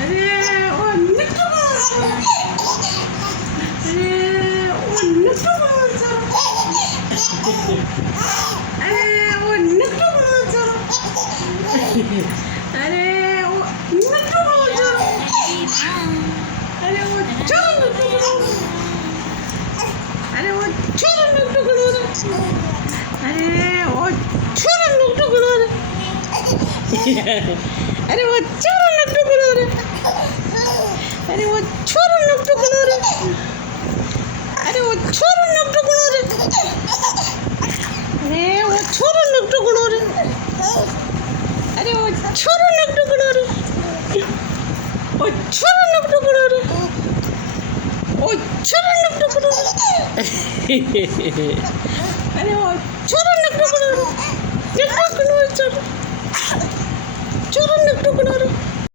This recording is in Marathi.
अरे ओ निकटू अरे ओ निकटू अरे ओ निकटू अरे ओ निकटू अरे वो चलो अरे वो चलो अरे वो चलो अरे वो चलो अरे वो छोरो नकटू अरे वो छोरो नकटू अरे वो छोरो नकटू अरे वो छोरो नकटू ओ छोरो नकटू ओ छोरो नकटू अरे वो छोरो नकटू